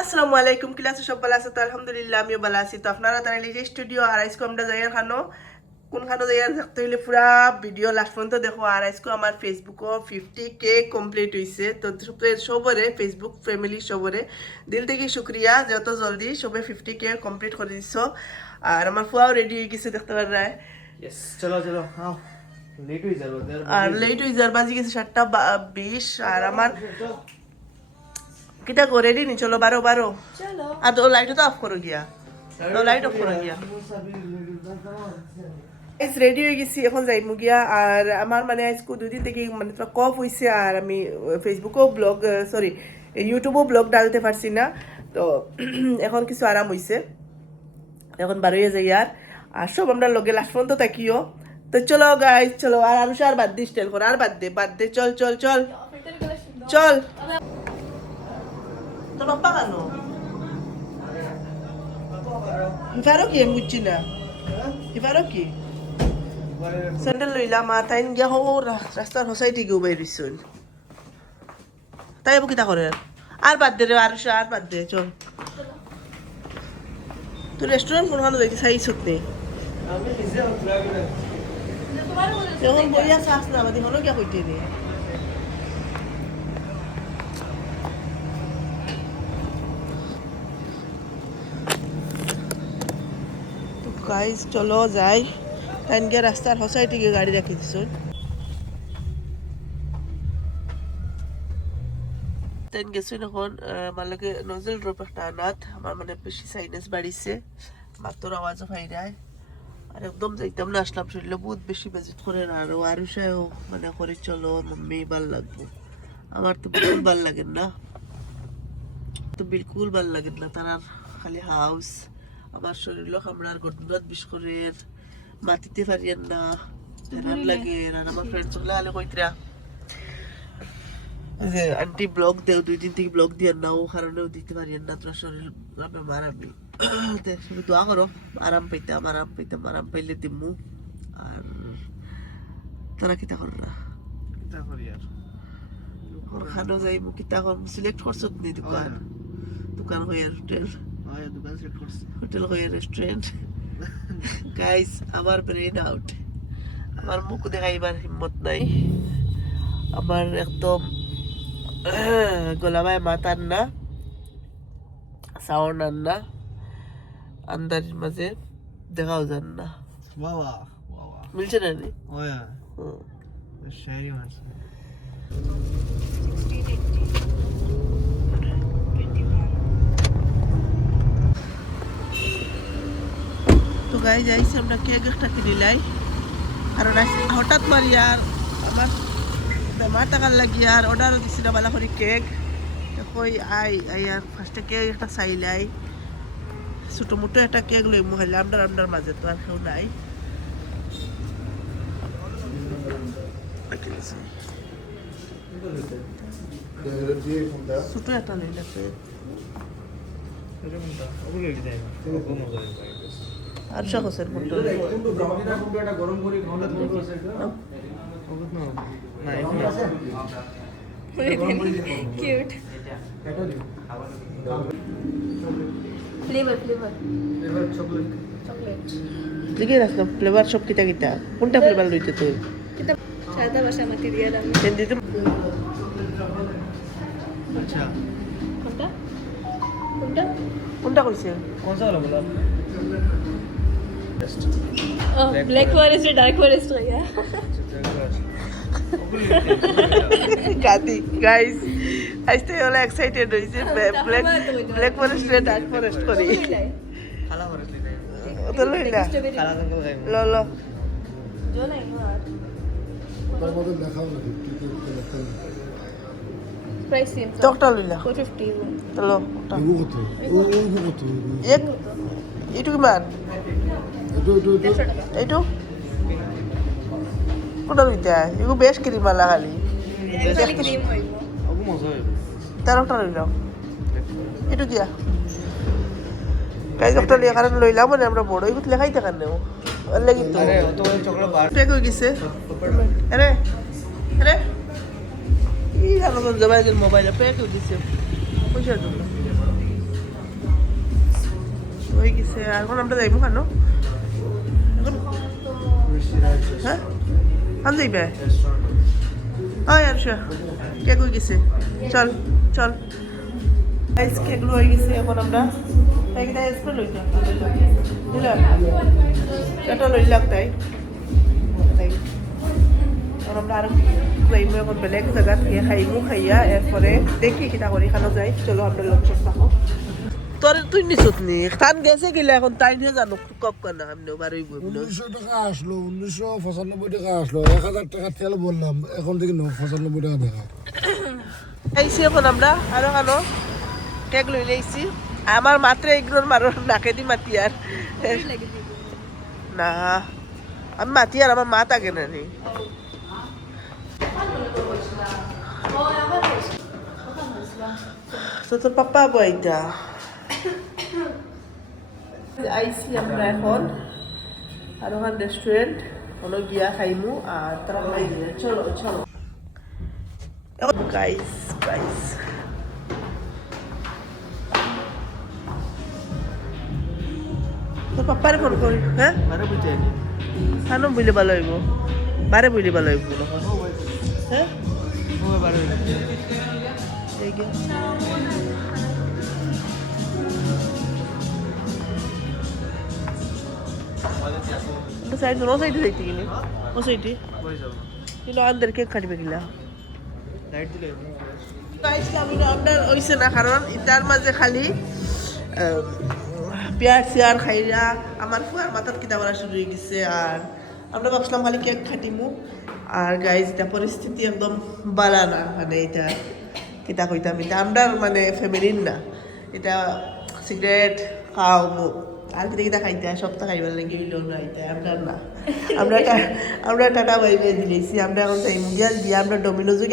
আসসালামু আলাইকুম ক্লাস সব ভালো আছে তো আলহামদুলিল্লাহ আমিও ভালো আছি তো আপনারা তারা এই যে স্টুডিও আর আজকে আমরা যাইয়ার খানো কোনখানে যাইয়ার দেখতে হইলে পুরা ভিডিও লাস্ট পর্যন্ত দেখো আর আজকে আমার ফেসবুকও 50K কমপ্লিট হয়েছে তো সবরে ফেসবুক ফ্যামিলি সবরে দিল থেকে শুক্রিয়া যত জলদি সবে 50K কমপ্লিট করে দিছ আর আমার ফুয়াও রেডি হয়ে গেছে দেখতে পারা यस चलो चलो हाँ लेट हुई जरूर আর লেট হয়ে যার বাজি গেছে 7:20 আর আমার किता को रेडी नहीं चलो बारो बारो चलो अब तो लाइट तो ऑफ करो गया तो लाइट ऑफ करो गया इस रेडी হয়ে গেছি এখন যাইমু গিয়া আর আমার মানে আজকে দুই দিন থেকে মানে তো কফ হইছে আর আমি ফেসবুকও ব্লগ সরি ইউটিউবও ব্লগ ডালতে পারছি না তো এখন কিছু আরাম হইছে এখন বারোয় যাই আর সব আমরা লগে লাস্ট পর্যন্ত তাকিও তো চলো গাইস চলো আর আরুষা আর বাদ দে স্টাইল কর আর বাদ দে চল চল চল চল তো বাপ্পা কেন ইফারও কি আমি বুঝছি না ইফারও কি স্যান্ডেল লইলাম আর তাই গিয়া হো রাস্তার হোসাইটি গিয়ে বাইরিছুন তাই এবো কিতা করে আর বাদ দে রে আর বাদ দে চল তুই রেস্টুরেন্ট কোনখানে দেখি চাইছত নেই এখন বইয়া চাস না আমাদের হলো গিয়া কইতে নেই গাইজ চলো যাই তাই গিয়ে রাস্তার হসাইটি গিয়ে গাড়ি রাখি দিছ তাই গেছুন এখন আমার লাগে নজল ড্রপ একটা আনাত আমার মানে বেশি সাইনাস বাড়িছে মাত্র আওয়াজও ফাইরায় আর একদম যাইতাম না আসলাম শরীরে বহুত বেশি বেজিট করে আর আরুষায়ও মানে করে চলো মাম্মি ভাল লাগবো আমার তো বিলকুল ভাল লাগে না তার খালি হাউস আমার শরীর কামড়ার গর্দনাত বিষ করে মাটিতে পারিয়েন না হেরান লাগে আর আমার ফ্রেন্ডস গুলো আলে কইতরা যে আন্টি ব্লগ দেও 2 দিন থেকে ব্লগ দিয়ে না ও কারণেও দিতে পারিয়েন না তোর শরীর আপনি মারাবি তুমি দোয়া করো আরাম পাইলে দিমু আর তারা কিতা কররা कितना कर यार খানো যাইমু কিতা করমু সিলেক্ট করছত নি দোকান হয়ে হোটেল हाँ ये दुकान से कोर्स হোটেল হয়ে রেস্টুরেন্ট গাইস আমার ব্রেন আউট আমার মুখ দেখাইবার হিম্মত নাই আমার একদম গলাবায় মাথার না সাউন্ড আর না আন্দারের মাঝে দেখাও যান না वाह वाह वाह वाह মিলছে না নি ओ यार शायरी मार से তো গাই যাইছি আমরা কেক একটা কিনে লাই কারণ হঠাৎ মারি আর আমার বেমার টাকার লাগি আর অর্ডারও দিছি না বালা করে কেক কই আই আর ফার্স্টে কেক একটা চাইলাই ছোটো মোটো একটা কেক লই মহিলা আমদার মাঝে তো আর কেউ নাই ছোটো একটা লইলা আর শাক হোসেন কোনটা কোনটো ব্রাউনিটা কোনটো এটা গরম করে খাওয়া কোনটো আছে এটা না এখন আছে Cute. এটা দিও Flavor. এবার চকলেট Chocolate. দেখি রাখলাম ফ্লেভার সব কিতা কোনটা ফ্লেভার লইতে তুই Kita সাদা বাসমতি দিয়া দাম। হিন্দিতে अच्छा কোনটা কইছে कौन सा वाला बोला Oh, black forest or dark forest हो गया. গাদি গাইস আজকে হলো এক্সাইটেড হইছে ব্ল্যাক ফরেস্ট রে ডার্ক ফরেস্ট করি काला फॉरेस्ट ले जाएंगे তো লইলা काला जंगल जाएंगे ল जो नहीं यार. তার মধ্যে দেখাও না কি লেখা Price same. তোকটা লইলা 450. তো ল ওটা এগো কত ও কত এক এইটু কিমান এটা এইটু কোনটা লইতে এগো বেশ ক্রিমালা খালি खाली cream होइबो. अब मजा है তেরোটা লইল এইটু দিয়া গাইজ একটা লিয়া কারণ লইলাম মানে আমরা বড় এগুলো লেখাই থাকার নেও লাগি তো अरे वो तो चॉकलेट बार পেক হয়ে গেছে আরে এই জানো তো জবাই মোবাইলে পেক হয়ে গেছে পয়সা দিল গেছে আর এখন আমরা যাইবো কেন এখন হ্যাঁ কান যাইবে হয় আর কেক হয়ে গেছে চল চল আইস কেকগুলো হয়ে গেছে এখন আমরা এইটা স্প্রে লইলাম দিলাম এটা লইলাম তাই তাই আর আমরা আরো যাইবো এখন বেলেগ জায়গা থেকে খাইমু খাইয়া এরপরে দেখি কিটা করি খানো যাই চলো আমরা লোকেশন পাবো তোর তুই নিছত নি খান গেছে গেলে এখন তাই নিয়ে জানো কপ কেন আমি বারোই বলবো 1900 টাকা আসলো 1995 টাকা আসলো 1000 টাকা তেল বললাম এখন থেকে 95 টাকা দেখা আইসি এখন আমরা আরো খানো কেক লই লাইছি আমার মাত্র এগুলোর মারো নাকে দি মাতি আর না আমি মাতি আর আমার মা থাকে না নি তো তোর পাপ্পা বইটা আইসি আমরা এখন আর ওখান রেস্টুরেন্ট হলো গিয়া খাইমু আর তারা খাই দিয়ে চলো চলো গাইস গাইস তোর পাপ্পারে ফোন করি হ্যাঁ আরে বুঝতে খানো বুঝলে ভালো হইব বারে বুঝলে ভালো হইব হ্যাঁ ও বারে এই গে সাইড নো সাইডে যাইতে গেলি ও সাইডে কই যাব কিন্তু আন্দার কেক কাটবে গিলা লাইট দিলে গাইস আমি অর্ডার হইছে না কারণ ইতার মাঝে খালি পেঁয়াজ চেয়ার খাইরা আমার ফুয়ার মাথার কিতা বলা শুরু হয়ে গেছে আর আমরা ভাবছিলাম খালি কেক খাটিমু আর গাইজ এটা পরিস্থিতি একদম বালা না মানে এটা কিতা কইতাম এটা আমরা মানে ফ্যামিলির না এটা সিগারেট খাও মুখ আর কিতা কিতা খাইতে হয় সপ্তাহ খাইবার লাগে হইলেও না এটা আমরা না আমরা টাটা বাইবে দিলেছি আমরা এখন যাই মুগিয়াল দিয়ে আমরা ডমিনোজে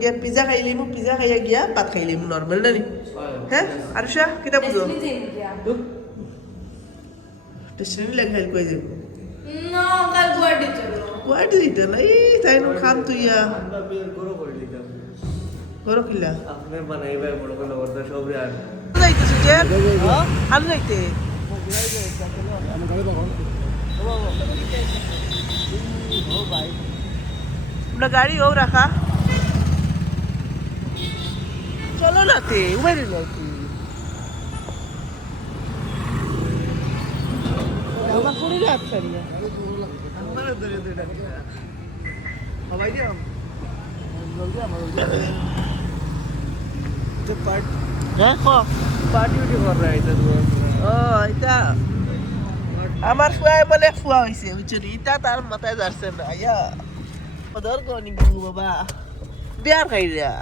গিয়া পিজা খাইলিমু পিজা খাইয়া গিয়া ভাত খাইলিমু নর্মাল না নি হ্যাঁ আর কিতা বুঝো টেস্টনি লাগে খাইল কই যাবো No, কাল গুয়াহাটি চলো গুয়াহাটি দিতে না এই তাই নো খাম তুইয়া আমরা বিয়ে করো করে দিতাম করো কিলা আপনি বানাইবা বড় করে করতে সব আর যাইতে সুজের আলু যাইতে আমি গাড়ি পাবো আমরা গাড়ি ও রাখা চলো না তে উবের যাইতে আমার পুরি রাত ছাড়িয়া আমরা ধরে দুইটা সবাই দিলাম জলদি আমার তো হ্যাঁ পার্টি উঠি কর রা এটা তো ও এটা আমার ফুয়াই বলে ফুয়া হয়েছে বুঝছো এটা তার মাথায় যাচ্ছে না ইয়া ওদের কোনি গু বাবা বিয়ার খাইরা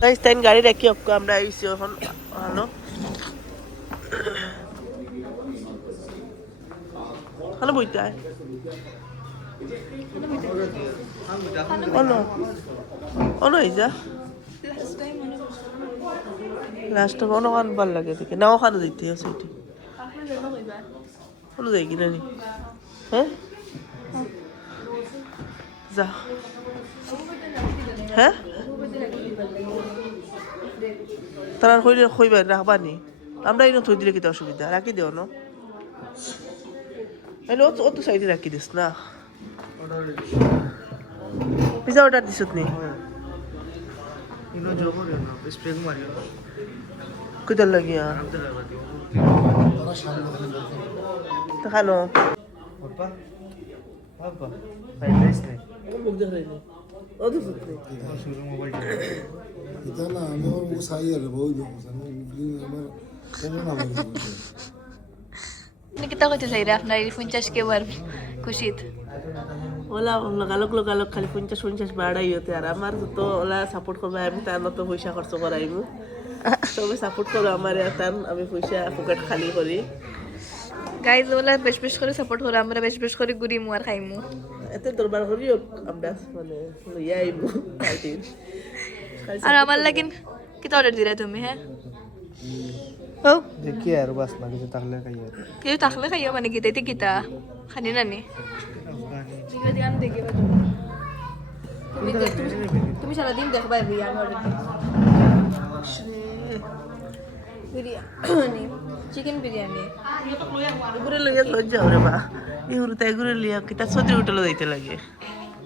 তাই স্টাইন গাড়ি রাখি অক্ক আমরা আইছি এখন হ্যালো হ্যালো বইটা অনো অনো ইজা লাস্ট টাইম অনো খান ভাল লাগে দেখে নাও খানো দিতে আছে এটি কোনো যাই কিনা নি হ্যাঁ যা হ্যাঁ তারা কইলে কইবা রাখবা নি আমরা এনে থই দিলে কিতা অসুবিধা রাখি দেও ন এনে ও তো সাইডে রাখি দিস না পিজা অর্ডার দিছত নি ইনো জব রে না স্প্রেগ মারিও কিতার লাগিয়া আমতে লাগবে তারা সামনে খালি বলতে তা খানো পাপা পাপা ফাইনাইস নেই মুখ দেখাই নি ও তো সুতনি শুরু মোবাইল এটা না আমি ওর মুখ সাই আর বই দেবো আমার কেন না কিতা কইতে চাই রে আপনার 50 কে বার খুশিত ওলা লাগালক খালি 50 বাড়াই হতে আর আমার তো ওলা সাপোর্ট করবে আমি তার মতো পয়সা খরচ করাইমু সবাই সাপোর্ট করো আমার তার আমি পয়সা পকেট খালি করি গাইজ ওলা বেশ বেশ করে সাপোর্ট করে আমরা বেশ বেশ করে ঘুরিমু আর খাইমু এতে দরবার করিও আমরা মানে লইয়া আইমু খাইতিন আর আমার লাগিন কিতা অর্ডার দিলা তুমি হ্যাঁ ও দেখি আর বাস না কিছু তাহলে খাইয়া কেউ থাকলে খাইও মানে কিতা এতে কিতা খানি নানি তুমি সারাদিন দেখবা বিয়ান বিরিয়ানি চিকেন বিরিয়ানি এগুলো লইয়া লজ যাও রে বা এগুলো তাই এগুলো লিয়া কিতা সজি হোটেলে যাইতে লাগে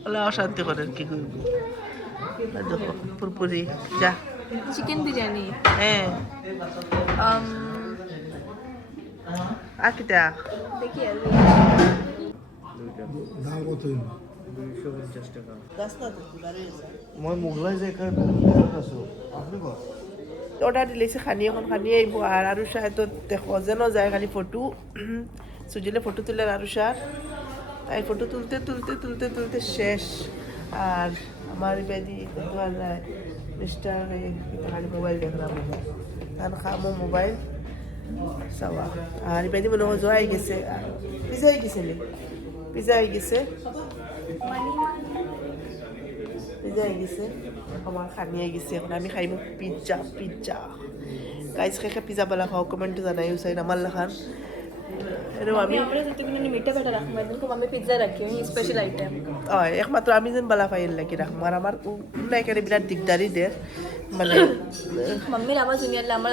বলে অশান্তি করেন কি করবো আর দেখো পুরপুরি যা চিকেন বিরিয়ানি হ্যাঁ আর কিতা দেখি আর দাম কত 250 টাকা গাছ না তো বাড়ি মই মোগলাই যে একা আছো আপনি কত অর্ডার দিলেছে খানি এখন খানি আইব আর আরু শাহ তো দেখো যেন যায় খালি ফটো সুজিলে ফটো তুলে আরু শাহ তাই ফটো তুলতে তুলতে তুলতে তুলতে শেষ আর আমার বেদি মিস্টার খালি মোবাইল দেখলাম তার খামো মোবাইল সাওয়া আর বেদি মনে হয় জয় গেছে পিজা হয়ে গেছে নি পিজা হয়ে গেছে পিজা হয়ে গেছে আমার খানি হয়ে গেছে এখন আমি খাইব পিজ্জা পিজ্জা গাইজ খেয়ে পিজ্জা বলা খাও কমেন্টে জানাই উসাইন আমার লাখান এরকম আমি আমরা যদি তুমি মিঠা বেটা রাখবো একদম আমি পিজ্জা রাখি স্পেশাল আইটেম হয় একমাত্র আমি যেন বালা ফাইল লাগি রাখবো আর আমার এখানে বিরাট দিগদারি দের মানে মাম্মির আওয়াজ শুনিয়ে আমার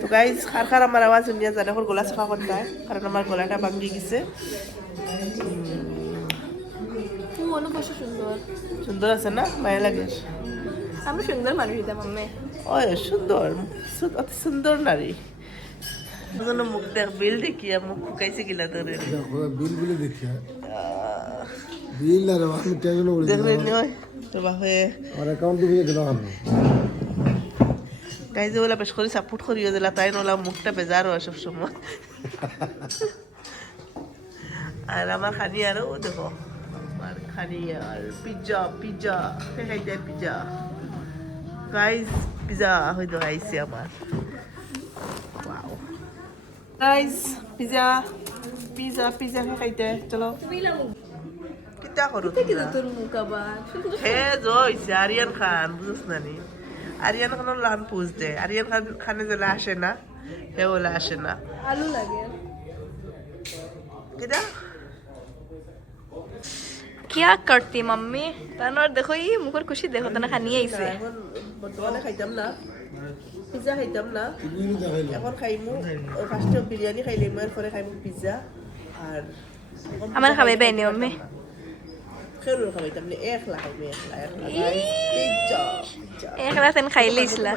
তো গাইজ খার আমার আওয়াজ শুনিয়া জানে ওর গলা সাফা করতে হয় কারণ আমার গলাটা ভাঙ্গি গেছে অনেক বেশি সুন্দর সুন্দর আছে না মায়া লাগে আমরা সুন্দর মানুষ দিতাম মাম্মি ওই সুন্দর অতি সুন্দর নারী মুখ দেখ বিল দেখিয়া মুখ ফুকাইছে গিলা তোর বিল বিলে দেখিয়া বিল না রে আমি টেগুলো বলে দেখলেন নয় তো বাহে আমার অ্যাকাউন্ট দিয়ে গেল আমি গাইজে ওলা বেশ করে সাপোর্ট করিও দিলা তাই নোলা মুখটা বেজারও হয় সবসময় আর আমার খানি আরও দেখো আমার খানি আর পিজ্জা পিজ্জা খাইতে পিজ্জা গাইজ পিজ্জা হয়তো খাইছে আমার গাইজ পিজ্জা পিজ্জা পিজ্জা খাইতে চলো কিতা করো তোর মুখ আবার হে জয়ছে আরিয়ান খান বুঝছ না নি আরিয়ান খানের লান পুজ দে আরিয়ান খানে যেলা আসে না হে ওলা আসে না আলু লাগে কিতা क्या करती मम्मी তানোর দেখো এই মুখের খুশি দেখো তানা খানি আইছে এখন বর্তমানে খাইতাম না পিজ্জা খাইতাম না এখন খাইমু ফার্স্টে বিরিয়ানি খাইলে মই পরে খাইমু পিজ্জা আর আমার খাবাই বাইনি মম্মি খেরু খাইতাম না একলা খাইমু একলা পিজ্জা পিজ্জা একলা সেন খাই লইছিলা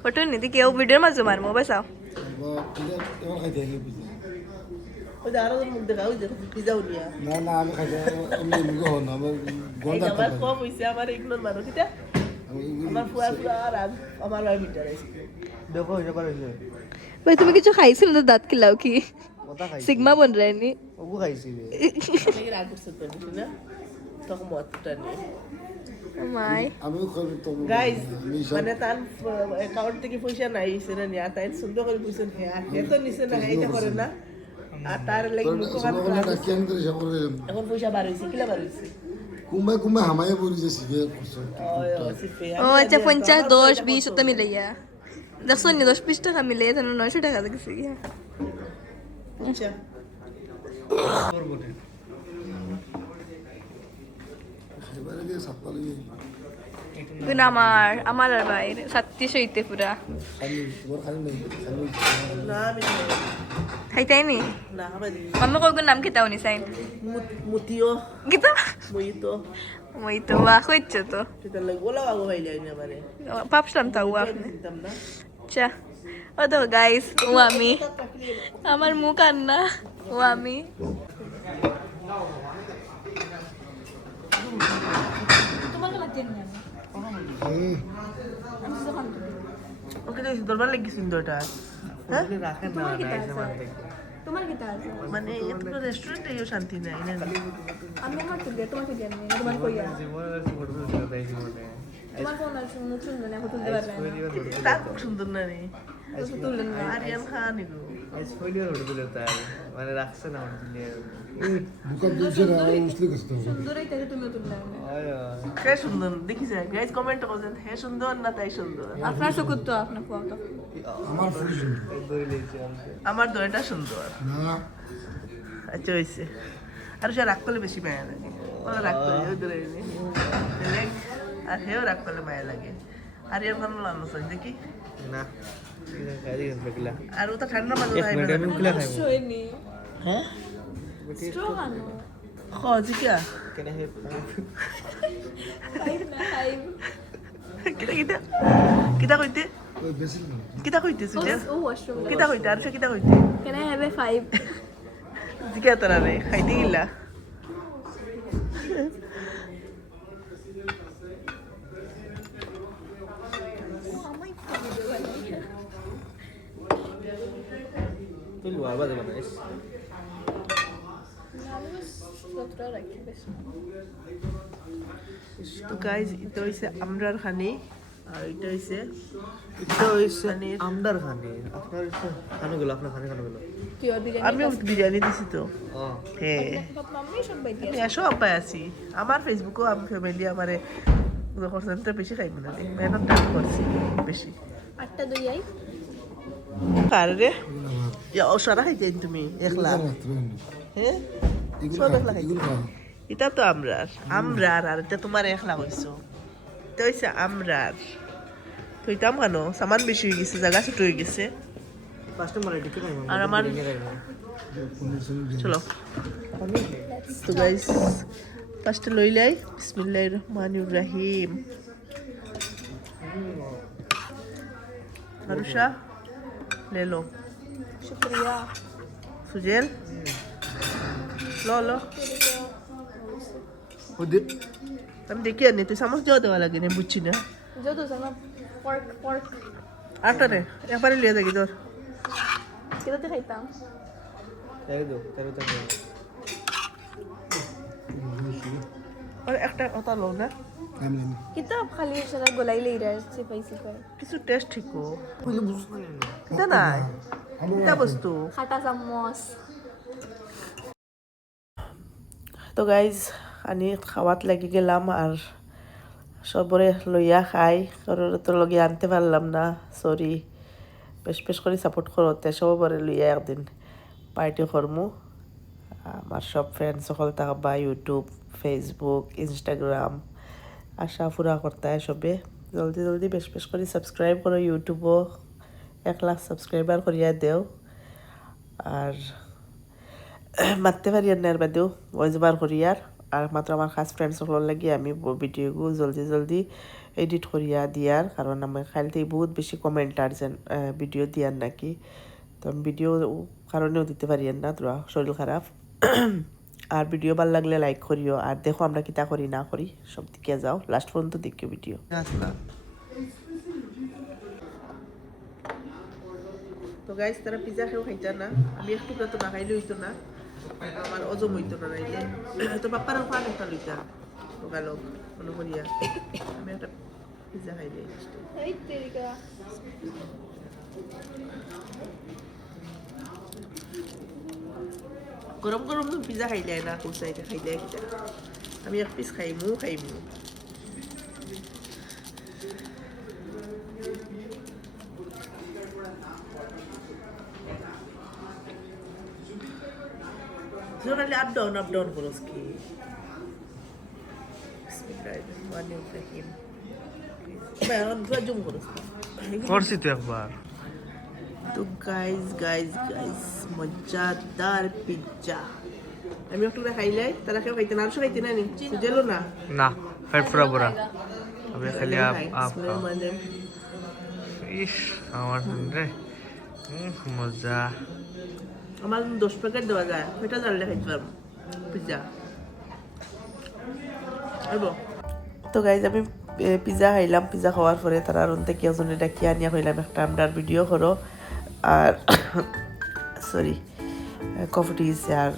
ফটো নিদি কেউ ভিডিওর মাঝে মারমু বাসাও এবার খাইতে গেলে পিজা ওই যে আরো মুখ দেখা ওই যে পিজ্জা উনিয়া না না আমি খাইতে আমি এমনি হন আমার গন্ধ আমার কম হইছে আমার ইগনোর মারো কিতা আমার ফুয়া ফুয়া আর আমার ভাই মিটার আছে দেখো এটা পারছে ভাই তুমি কিছু খাইছিল না দাঁত কিলাও কি কথা খাইছি সিগমা বন রায়নি ওগু খাইছি রে এই রাগ করছে তো না তখন মতটা নেই মাই আমিও খাই তো গাইস মানে তার অ্যাকাউন্ট থেকে পয়সা নাই সেটা নিয়ে আর তাই সুন্দর করে পয়সা হ্যাঁ হে তো নিছে না এইটা করে না আর তার লাগি মুখ কান কেন করে যাব এখন পয়সা বার হইছে কিলা বার হইছে কুমা কুমা হামায়ে পড়িছে সিগে করছে ওই ও সিফে ও আচ্ছা 50 10 20 তো মিলাইয়া দেখছো নি 10 20 টাকা মিলে তাহলে 900 টাকা দেখছি আচ্ছা তোর বটে এবারে দিয়ে সাপ্পা লাগি কিন্তু আমার আর ভাই সত্যি সইতে পুরা খালি তোমার খালি নাই খালি না আমি খাইতাইনি না আমি মাম্মা কইগুন নাম কিতাও নি সাইন মুতিও কিতা মুইতো মই তো বা কইছো তো সেটা লাগি বলা বাবু ভাইলে না মানে ভাবছিলাম তাও আপনি দিতাম না আচ্ছা ও তো গাইস ও আমি আমার মুখ আর না ও আমি ওকে তো দরবার লাগি সুন্দরটা হ্যাঁ রাখেন না রাইছে মানতে তোমার কিতা আছে মানে এত রেস্টুরেন্টে শান্তি নাই না আমি আমার তুলে তোমার তুলে আমি তোমার কইয়া জীবনের আছে ফটো তুলতে তাই জীবনে তোমার কোন আছে মুখ সুন্দর না তুলতে পারবে কই দিবা ফটো তার খুব সুন্দর না রে তুললেন না আরিয়ান খান এগুলো আজ কই দিবা ফটো তুলতে তাই মানে রাখছে না মানে বুকা দিছে না উসলি কষ্ট সুন্দরই তাই তুমি তুললেন আয় কে সুন্দর দেখি যায় গাইজ কমেন্ট করছেন হে সুন্দর না তাই সুন্দর আপনার চকুত তো আপনার কোয়া তো আমার ফুল ধরে লইছে আমাকে আমার দয়টা সুন্দর না আচ্ছা হয়েছে আর সে রাগ করলে বেশি মায়া লাগে ওরা রাগ করে ওই ধরে আর হেও রাগ করলে মায়া লাগে আরিয়ান খান লানো দেখি না খাই গেলা আর ওটা ঠান্ডার মাঝে এক মিনিট আমি খুলে খাইব হ্যাঁ খ জিকা কেন হে কিতা কিতা কিতা কইতে ওই বেশি না কিতা কইতে সুজেল Oh, washroom. কিতা কইতে আর সে কিতা কইতে Can I have a 5? Zika তারা রে খাইতে গিলা তুই লোয়ার বাজে বানাইস তো গাইজ এটা হইছে আমরার খানি আর এটা হইছে এটা হইছে আমদার খানি আপনার খানাগুলো আপনার খানাগুলো আমিও বিরিয়ানি দিছি তো ও হ্যাঁ আমি এসো আব্বাই আছি আমার ফেসবুকও আমি ফ্যামিলি আমারে করছেনটা বেশি খাইব না মেহনত টান করছি বেশি 8টা দই আই কার রে ও সারা খাইতেন তুমি একলা হ্যাঁ সব একলা খাইতে এটা তো আমরার আর এটা তোমার একলা হইছো এটা হইছে আমরার তো এটা কেন সামান বেশি হয়ে গেছে জায়গা ছোট হয়ে গেছে ফার্স্টে মারা দিতে পারবো আর আমার চলো তো গাইস ফার্স্টে লই লাই বিসমিল্লাহির রহমানির রহিম আরুষা ले लो শুকরিয়া সুজেল লো লো ওদিক আমি দেখি আনি তুই চামচ দেওয়া দেওয়া লাগে না বুঝছি না যত জানা পর্ক আটটা রে একবারে লিয়ে থাকি তোর কিটাতে খাইতাম তাই তো আর একটা ওটা লো না কিতাব খালি সারা গলাইলে ইরার সিপাইছি করে কিছু টেস্ট ঠিক বলে বুঝছ না এটা নাই এটা বস্তু খাটা চামচ তো গাইজ আনি খাওয়াত লাগি গেলাম আর সবরে লইয়া খাই কারোর তো লগে আনতে পারলাম না সরি বেশ বেশ করে সাপোর্ট করতে সবরে লইয়া একদিন পার্টি করমু আমার সব ফ্রেন্ড সকল থাকবা ইউটিউব ফেসবুক ইনস্টাগ্রাম আশা পুরা করতে সবে জলদি জলদি বেশ বেশ করে সাবস্ক্রাইব করো ইউটিউবও 1 লাখ সাবস্ক্রাইবার করিয়া দেও আর মারতে পারি আর নার বাদেও ভয়েস বার করিয়ার আর মাত্র আমার খাস ফ্রেন্ড সকলের লাগি আমি ভিডিওগুলো জলদি জলদি এডিট করিয়া দিয়ার কারণ আমার খাইলতেই বহুত বেশি কমেন্ট আর যেন ভিডিও দিয়ার নাকি তো আমি ভিডিও কারণেও দিতে পারি না তোরা শরীর খারাপ আর ভিডিও ভালো লাগলে লাইক করিও আর দেখো আমরা কিতা করি না করি সব দিকে যাও লাস্ট পর্যন্ত দেখিও ভিডিও আসলা তো গাইস তারা পিজা খেয়েও খাইতা না আমি একটু তো না খাইলে হইতো না আমার অজম হইতো না নাইলে তো বাপ্পার ফান একটা লইতা লোক মনে করিয়া আমি একটা পিজা খাইলে এই তেরিকা গরম গরম পিজা খাইলে না কুসাইতে খাইলে কিটা আমি এক পিস খাইমু Zorali up down করস কি বিসমিল্লাহিররহমানিররহিম বায়ন জুম করস করছি তো একবার তো গাইজ মজাদার পিজ্জা আমি একটু খাইলাই তারা কেউ খাইতে না আর খাইতে না নি সুজেলো না না পেট পুরা পুরা আমি খালি আপ ইস আমার রে মজা আমার 10 প্যাকেট দেওয়া যায় এটা জানলে খাইতে পারবো পিজ্জা তো গাইজ আমি পিজ্জা খাইলাম পিজ্জা খাওয়ার পরে তারা রুনতে কেউ জনে ডাকি আনিয়া খাইলাম একটা আমরা ভিডিও করো আর সরি কফি দিয়েছে আর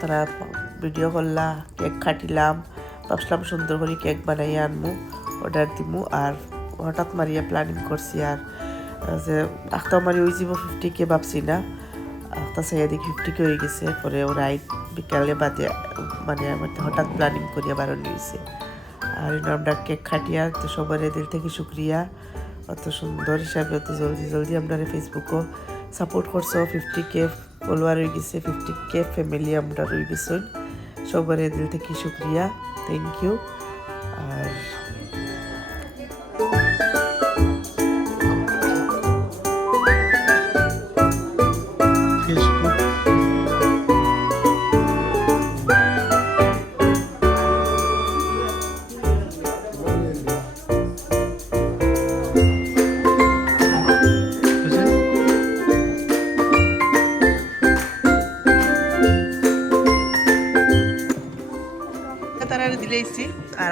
তারা ভিডিও করলা কেক কাটিলাম ভাবছিলাম সুন্দর করে কেক বানাইয়া আনমু অর্ডার দিমু আর হঠাৎ মারিয়া প্ল্যানিং করছি আর যে আখটাও মারি ওই যাব 50K ভাবছি না আখটা চাইয়া দেখি 50K হয়ে গেছে পরে ওরা বিকালে বাদে মানে হঠাৎ প্ল্যানিং করিয়া বাড়ানো হয়েছে আর আমরা কেক কাটিয়া তো সবার এদের থেকে শুক্রিয়া অত সুন্দর হিসাবে অত জলদি আমরা ফেসবুকও সাপোর্ট করছো 50K ফলোয়ার হয়ে গেছে 50K ফ্যামিলি আমরা রয়ে গেছি সবার এদের থেকে শুক্রিয়া থ্যাংক ইউ আর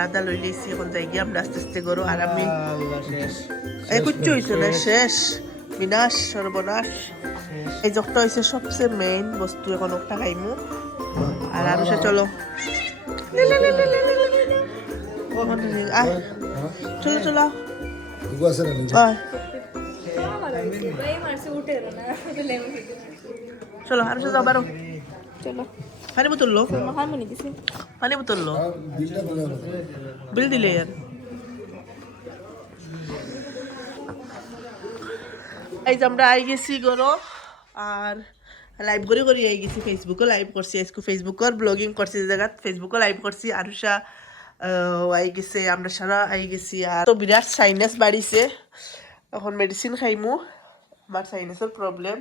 ভাড়াটা লই লইছি এখন যাই গিয়ে আমরা আস্তে আস্তে করো আর আমি আল্লাহ শেষ এই কুচ্ছু হয়েছে না শেষ বিনাশ সর্বনাশ এই জগটা হয়েছে সবচেয়ে মেইন বস্তু এখন একটা খাইমু আর আরো সে চলো আয় চলো চলো এগুলো আছে না নিচে? আয় চলো আরো সে যাও বারো চলো পানি বোতল লো হারমোনি দিছি পানি বোতল লো আর বিলটা দিলে হলো। বিল দিলে আর এই যে আমরা আই গেছি গরো আর লাইভ করে করে আই গেছি ফেসবুকে লাইভ করছি আজকে ফেসবুকের ব্লগিং করছি যে জায়গা ফেসবুকে লাইভ করছি আরুষা আই গেছে আমরা সারা আই গেছি আর তো বিরাট সাইনাস বাড়িছে এখন মেডিসিন খাইমু আমার সাইনাসের প্রবলেম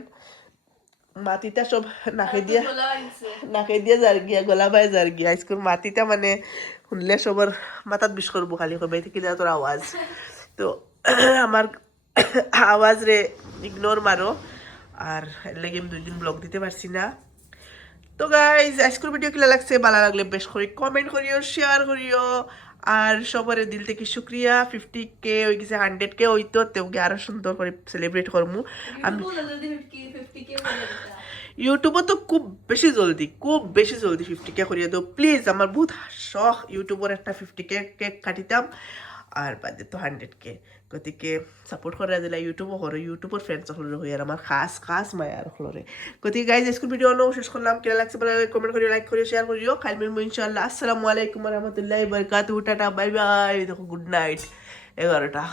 মাটিটা সব নাকে দিয়ে যার গিয়া গলা বাই যার গিয়া স্কুল মাটিটা মানে শুনলে সবার মাথাত বিষ করবো খালি করবে থেকে দেওয়া তোর আওয়াজ তো আমার আওয়াজ রে ইগনোর মারো আর এর লাগে আমি 2 দিন ব্লগ দিতে পারছি না তো গাইজ আজকের ভিডিও কিলা লাগছে ভালো লাগলে বেশ করে কমেন্ট করিও শেয়ার করিও আর সবার দিল থেকে শুক্রিয়া 50K হয়ে গেছে 100K হইতো তেমনি আরো সুন্দর করে সেলিব্রেট করমু আমি ইউটিউবও তো খুব বেশি জলদি 50K করিয়া দাও প্লিজ আমার বহুত শখ ইউটিউবের একটা 50K কেক কাটিতাম আর বাদে তো 100K গতিকে সাপোর্ট করা দিলা ইউটিউবও করো ইউটিউবের ফ্রেন্ডস হলো হই আর আমার খাস মায়ার হলরে গতিকে গাইজ স্কুল ভিডিও নো শেষ করলাম কেমন লাগছে বলে কমেন্ট করিও লাইক করিও শেয়ার করিও কাল মিলবো ইনশাআল্লাহ আসসালামু আলাইকুম ওয়া রাহমাতুল্লাহি ওয়া বারাকাতুহু টাটা বাই বাই দেখো গুড নাইট 11টা